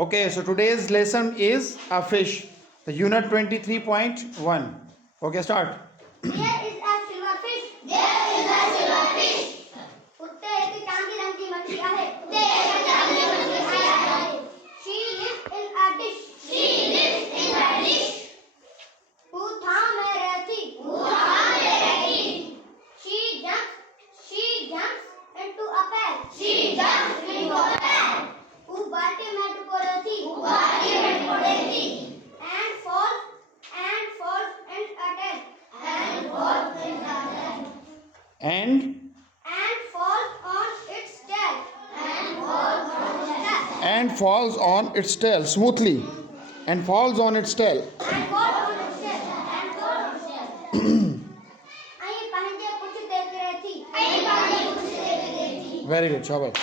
Okay, so today's lesson is a fish. The unit 23.1. Okay, start. There is a silverfish. There is a silverfish. उत्ते एक चांदी रंग की मछली है. उत्ते एक चांदी मछली है. She lives in a dish. She lives in a dish. पूथा में रहती. पूथा में रहती. She jumps into a pan. She jumps into a pan. वो बाल्टी में डुबो रहती. बाल्टी में डुबो रहती. And falls and attacks. And falls in a pan. And falls on its tail. And falls on its tail. and falls on its tail smoothly. And falls on its tail. And falls on its tail. And falls on its tail. અહીં પાંજે પૂછ દેતી રહેતી. અહીં પાણી પૂછી દેતી. Very good, Shabash.